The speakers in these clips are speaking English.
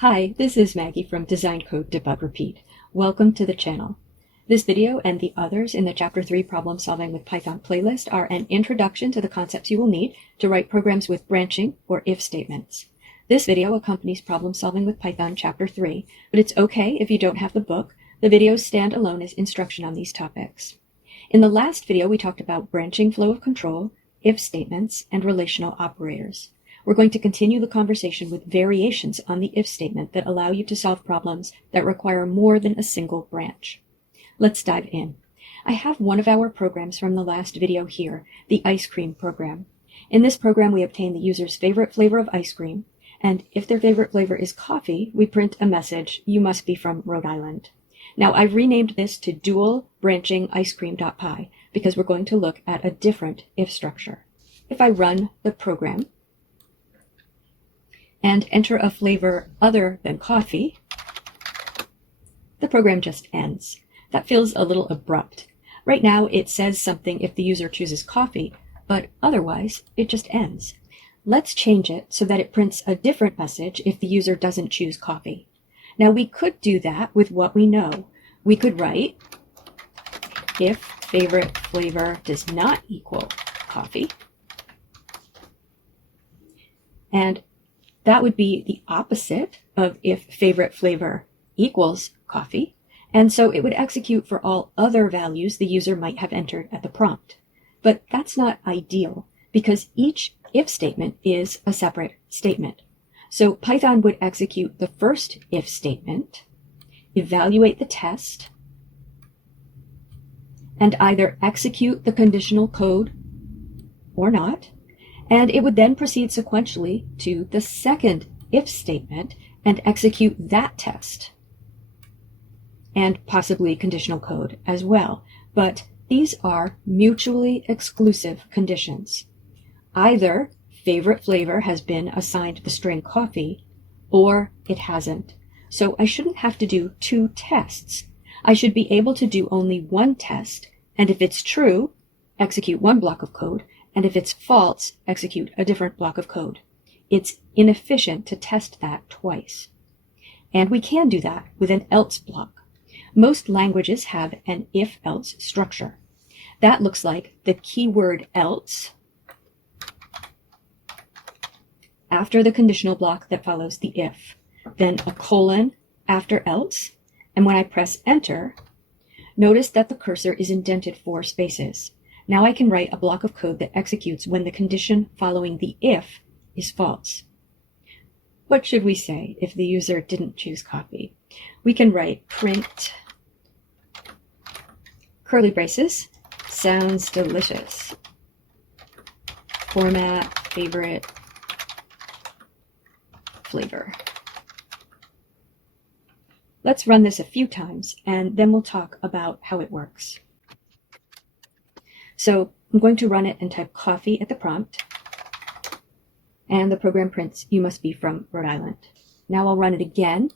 Hi, this is Maggie from Design Code Debug Repeat. Welcome to the channel. This video and the others in the Chapter 3 Problem Solving with Python playlist are an introduction to the concepts you will need to write programs with branching or if statements. This video accompanies Problem Solving with Python Chapter 3, but it's okay if you don't have the book. The videos stand alone as instruction on these topics. In the last video, we talked about branching flow of control, if statements, and relational operators. We're going to continue the conversation with variations on the if statement that allow you to solve problems that require more than a single branch. Let's dive in. I have one of our programs from the last video here, the ice cream program. In this program, we obtain the user's favorite flavor of ice cream, and if their favorite flavor is coffee, we print a message, "You must be from Rhode Island." Now, I've renamed this to dual branching icecream.py because we're going to look at a different if structure. If I run the program and enter a flavor other than coffee, the program just ends. That feels a little abrupt. Right now, it says something if the user chooses coffee, but otherwise, it just ends. Let's change it so that it prints a different message if the user doesn't choose coffee. Now, we could do that with what we know. We could write, if favorite flavor does not equal coffee, and that would be the opposite of if favorite flavor equals coffee, and so it would execute for all other values the user might have entered at the prompt. But that's not ideal, because each if statement is a separate statement. So Python would execute the first if statement, evaluate the test, and either execute the conditional code or not, and it would then proceed sequentially to the second if statement and execute that test, and possibly conditional code as well. But these are mutually exclusive conditions. Either favorite flavor has been assigned the string coffee, or it hasn't. So I shouldn't have to do two tests. I should be able to do only one test, and if it's true, execute one block of code, and if it's false, execute a different block of code. It's inefficient to test that twice. And we can do that with an else block. Most languages have an if-else structure. That looks like the keyword else after the conditional block that follows the if, then a colon after else, and when I press enter, notice that the cursor is indented 4 spaces. Now I can write a block of code that executes when the condition following the if is false. What should we say if the user didn't choose coffee? We can write print curly braces, sounds delicious, format favorite flavor. Let's run this a few times, and then we'll talk about how it works. So I'm going to run it and type coffee at the prompt, and the program prints, "You must be from Rhode Island." Now I'll run it again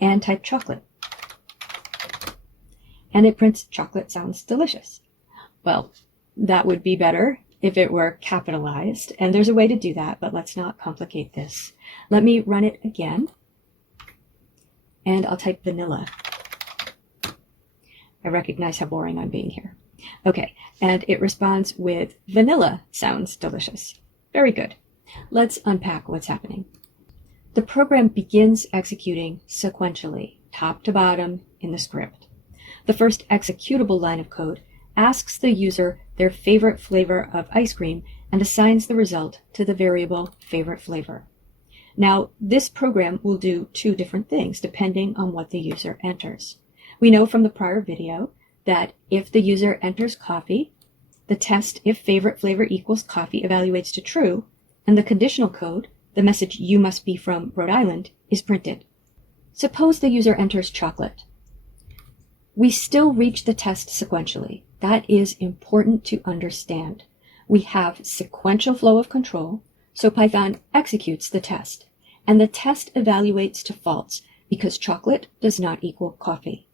and type chocolate, and it prints "chocolate sounds delicious." Well, that would be better if it were capitalized, and there's a way to do that, but let's not complicate this. Let me run it again, and I'll type vanilla. I recognize how boring I'm being here. Okay, and it responds with "vanilla sounds delicious." Very good. Let's unpack what's happening. The program begins executing sequentially, top to bottom in the script. The first executable line of code asks the user their favorite flavor of ice cream and assigns the result to the variable favorite flavor. Now, this program will do 2 different things depending on what the user enters. We know from the prior video that if the user enters coffee, the test if favorite flavor equals coffee evaluates to true, and the conditional code, the message "You must be from Rhode Island," is printed. Suppose the user enters chocolate. We still reach the test sequentially. That is important to understand. We have sequential flow of control, so Python executes the test, and the test evaluates to false because chocolate does not equal coffee.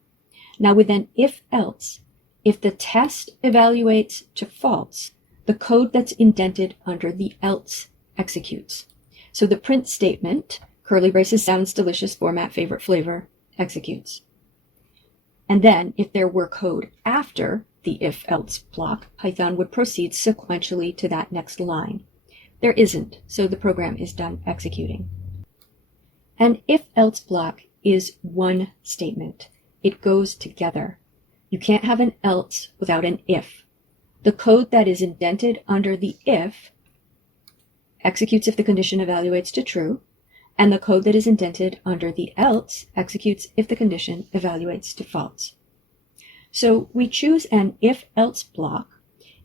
Now with an if-else, if the test evaluates to false, the code that's indented under the else executes. So the print statement, curly braces, sounds delicious, format, favorite flavor, executes. And then if there were code after the if-else block, Python would proceed sequentially to that next line. There isn't, so the program is done executing. An if-else block is one statement. It goes together. You can't have an else without an if. The code that is indented under the if executes if the condition evaluates to true, and the code that is indented under the else executes if the condition evaluates to false. So we choose an if-else block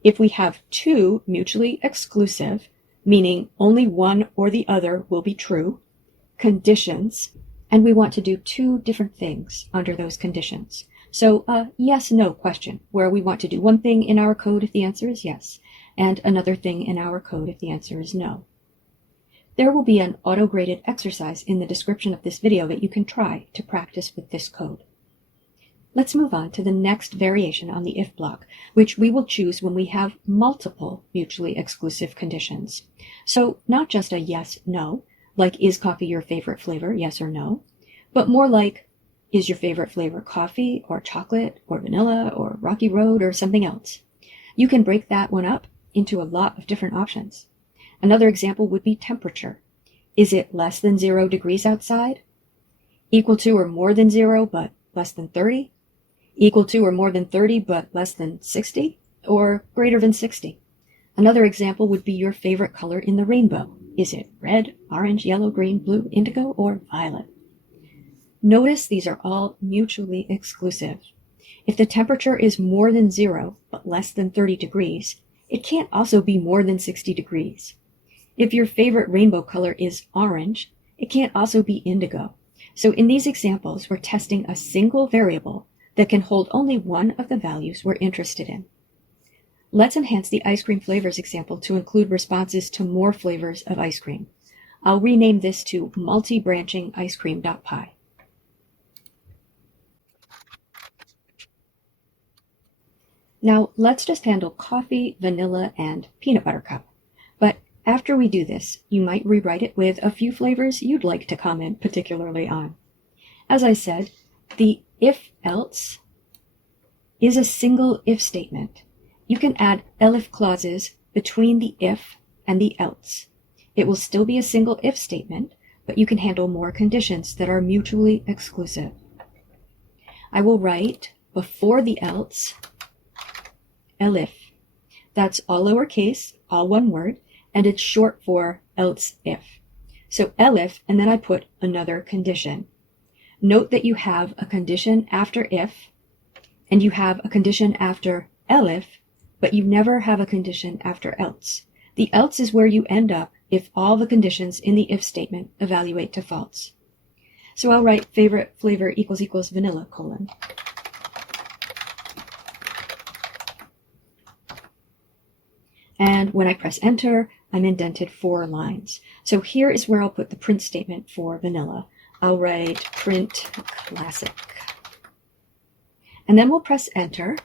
if we have two mutually exclusive, meaning only one or the other will be true, conditions, and we want to do two different things under those conditions. So a yes-no question, where we want to do one thing in our code if the answer is yes, and another thing in our code if the answer is no. There will be an auto-graded exercise in the description of this video that you can try to practice with this code. Let's move on to the next variation on the if block, which we will choose when we have multiple mutually exclusive conditions. So not just a yes-no, like is coffee your favorite flavor, yes or no, but more like is your favorite flavor coffee or chocolate or vanilla or rocky road or something else. You can break that one up into a lot of different options. Another example would be temperature. Is it less than 0 degrees outside? Equal to or more than 0 but less than 30? Equal to or more than 30 but less than 60? Or greater than 60? Another example would be your favorite color in the rainbow. Is it red, orange, yellow, green, blue, indigo, or violet? Notice these are all mutually exclusive. If the temperature is more than 0 but less than 30 degrees, it can't also be more than 60 degrees. If your favorite rainbow color is orange, it can't also be indigo. So in these examples, we're testing a single variable that can hold only one of the values we're interested in. Let's enhance the ice cream flavors example to include responses to more flavors of ice cream. I'll rename this to multi-branching ice cream.py. Now let's just handle coffee, vanilla, and peanut butter cup. But after we do this, you might rewrite it with a few flavors you'd like to comment particularly on. As I said, the if-else is a single if statement. You can add elif clauses between the if and the else. It will still be a single if statement, but you can handle more conditions that are mutually exclusive. I will write before the else elif. That's all lowercase, all one word, and it's short for else if. So elif, and then I put another condition. Note that you have a condition after if, and you have a condition after elif, but you never have a condition after else. The else is where you end up if all the conditions in the if statement evaluate to false. So I'll write favorite flavor equals vanilla, colon. And when I press enter, I'm indented 4 lines. So here is where I'll put the print statement for vanilla. I'll write print classic. And then we'll press enter,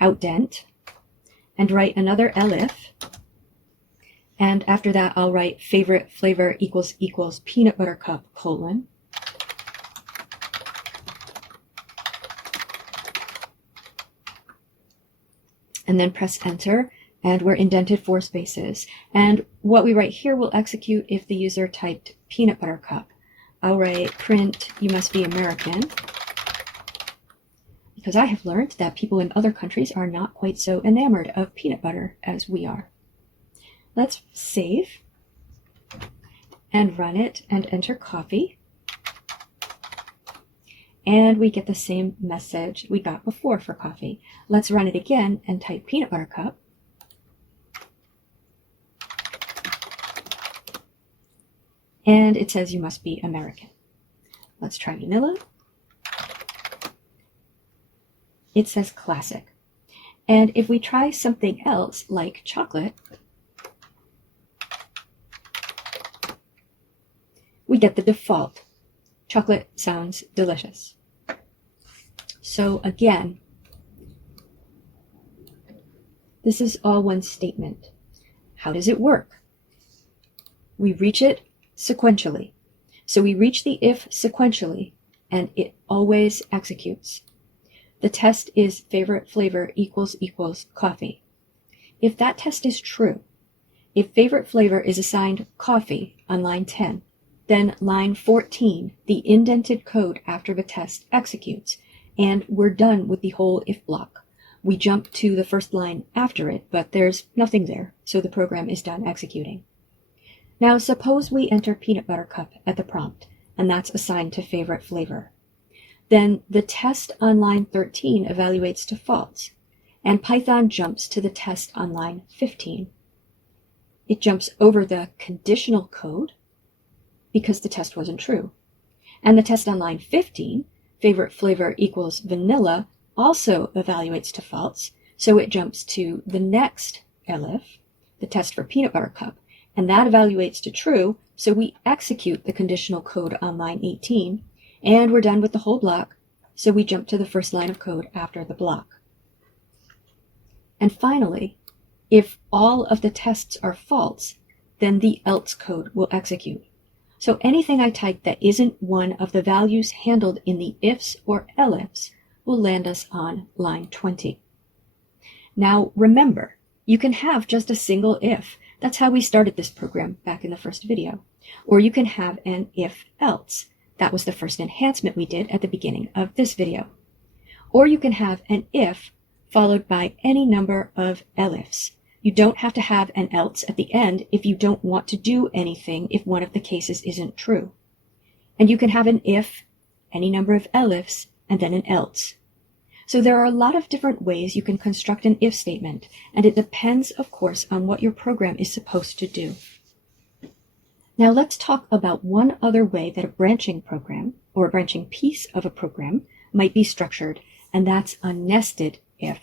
outdent, and write another elif. And after that, I'll write favorite flavor equals peanut butter cup, colon. And then press enter. And we're indented 4 spaces. And what we write here will execute if the user typed peanut butter cup. I'll write print, you must be American, because I have learned that people in other countries are not quite so enamored of peanut butter as we are. Let's save and run it and enter coffee. And we get the same message we got before for coffee. Let's run it again and type peanut butter cup. And it says you must be American. Let's try vanilla. It says classic. And if we try something else like chocolate, we get the default. Chocolate sounds delicious. So again, this is all one statement. How does it work? we reach it sequentially. So we reach the if sequentially, and it always executes. The test is favorite flavor equals coffee. If that test is true, if favorite flavor is assigned coffee on line 10, then line 14, the indented code after the test executes, and we're done with the whole if block. We jump to the first line after it, but there's nothing there, so the program is done executing. Now suppose we enter peanut butter cup at the prompt, and that's assigned to favorite flavor. Then the test on line 13 evaluates to false, and Python jumps to the test on line 15. It jumps over the conditional code because the test wasn't true. And the test on line 15, favorite flavor equals vanilla, also evaluates to false, so it jumps to the next elif, the test for peanut butter cup, and that evaluates to true, so we execute the conditional code on line 18, and we're done with the whole block, so we jump to the first line of code after the block. And finally, if all of the tests are false, then the else code will execute. So anything I type that isn't one of the values handled in the ifs or elifs will land us on line 20. Now remember, you can have just a single if. That's how we started this program back in the first video. Or you can have an if-else. That was the first enhancement we did at the beginning of this video. Or you can have an if followed by any number of elifs. You don't have to have an else at the end if you don't want to do anything if one of the cases isn't true. And you can have an if, any number of elifs, and then an else. So there are a lot of different ways you can construct an if statement, and it depends, of course, on what your program is supposed to do. Now let's talk about one other way that a branching program, or a branching piece of a program, might be structured, and that's a nested if.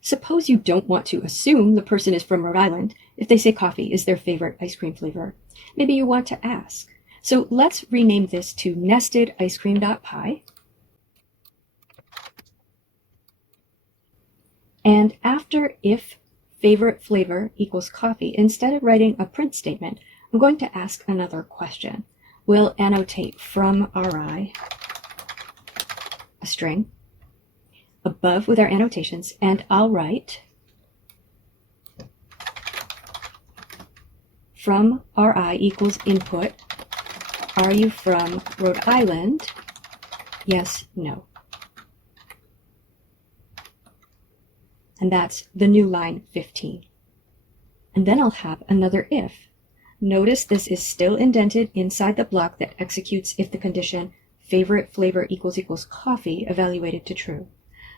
Suppose you don't want to assume the person is from Rhode Island if they say coffee is their favorite ice cream flavor. Maybe you want to ask. So let's rename this to nestedicecream.py. And after if favorite flavor equals coffee, instead of writing a print statement, I'm going to ask another question. We'll annotate from RI a string above with our annotations, and I'll write from RI equals input. Are you from Rhode Island? Yes, no. And that's the new line 15. And then I'll have another if. Notice this is still indented inside the block that executes if the condition favorite flavor equals coffee evaluated to true.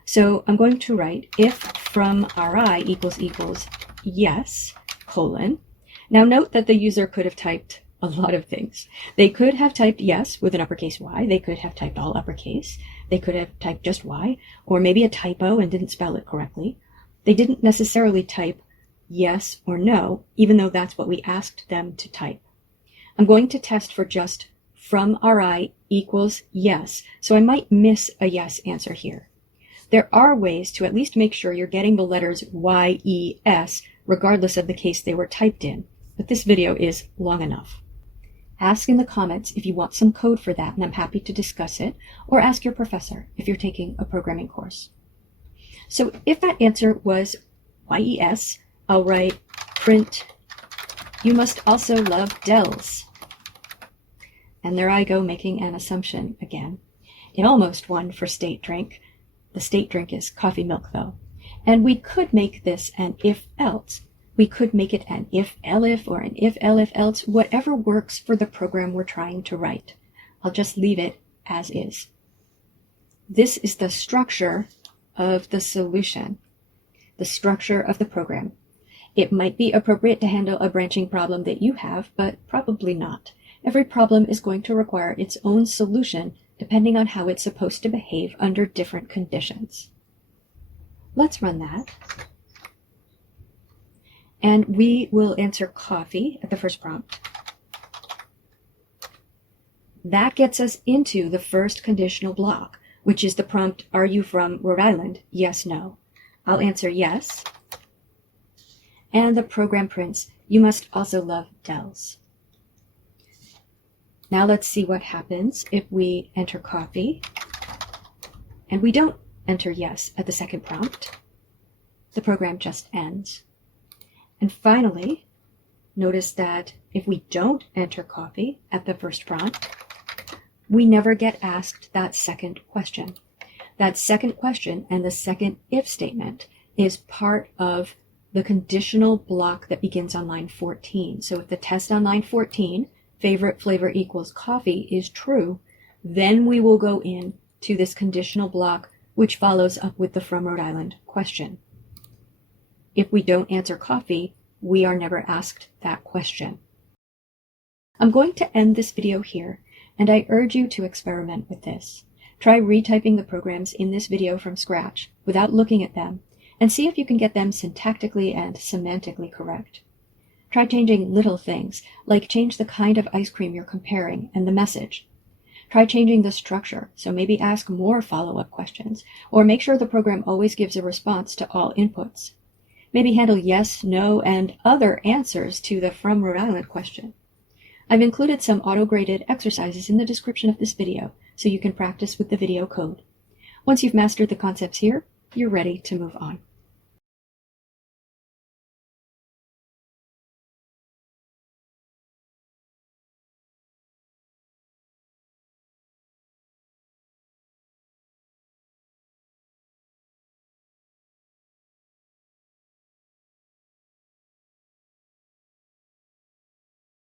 So I'm going to write if from RI equals yes, colon. Now note that the user could have typed a lot of things. They could have typed yes with an uppercase Y. They could have typed all uppercase. They could have typed just Y, or maybe a typo and didn't spell it correctly. They didn't necessarily type yes or no, even though that's what we asked them to type. I'm going to test for just from RI equals yes, so I might miss a yes answer here. There are ways to at least make sure you're getting the letters Y, E, S, regardless of the case they were typed in, but this video is long enough. Ask in the comments if you want some code for that, and I'm happy to discuss it, or ask your professor if you're taking a programming course. So if that answer was YES, I'll write print, you must also love Dells. And there I go making an assumption again. It almost won for state drink. The state drink is coffee milk though. And we could make this an if-else. We could make it an if-elif or an if-elif-else, whatever works for the program we're trying to write. I'll just leave it as is. This is the structure of the solution, the structure of the program. It might be appropriate to handle a branching problem that you have, but probably not. Every problem is going to require its own solution depending on how it's supposed to behave under different conditions. Let's run that. And we will answer coffee at the first prompt. That gets us into the first conditional block, which is the prompt, are you from Rhode Island? Yes, no. I'll answer yes. and the program prints, "You must also love Dells." Now let's see what happens if we enter coffee and we don't enter yes at the second prompt. The program just ends. And finally, notice that if we don't enter coffee at the first prompt, we never get asked that second question. That second question and the second if statement is part of the conditional block that begins on line 14. So if the test on line 14, favorite flavor equals coffee, is true, then we will go in to this conditional block, which follows up with the from Rhode Island question. If we don't answer coffee, we are never asked that question. I'm going to end this video here, and I urge you to experiment with this. Try retyping the programs in this video from scratch without looking at them, and see if you can get them syntactically and semantically correct. Try changing little things, like change the kind of ice cream you're comparing and the message. Try changing the structure, so maybe ask more follow-up questions, or make sure the program always gives a response to all inputs. Maybe handle yes, no, and other answers to the from Rhode Island question. I've included some auto-graded exercises in the description of this video, so you can practice with the video code. Once you've mastered the concepts here, you're ready to move on.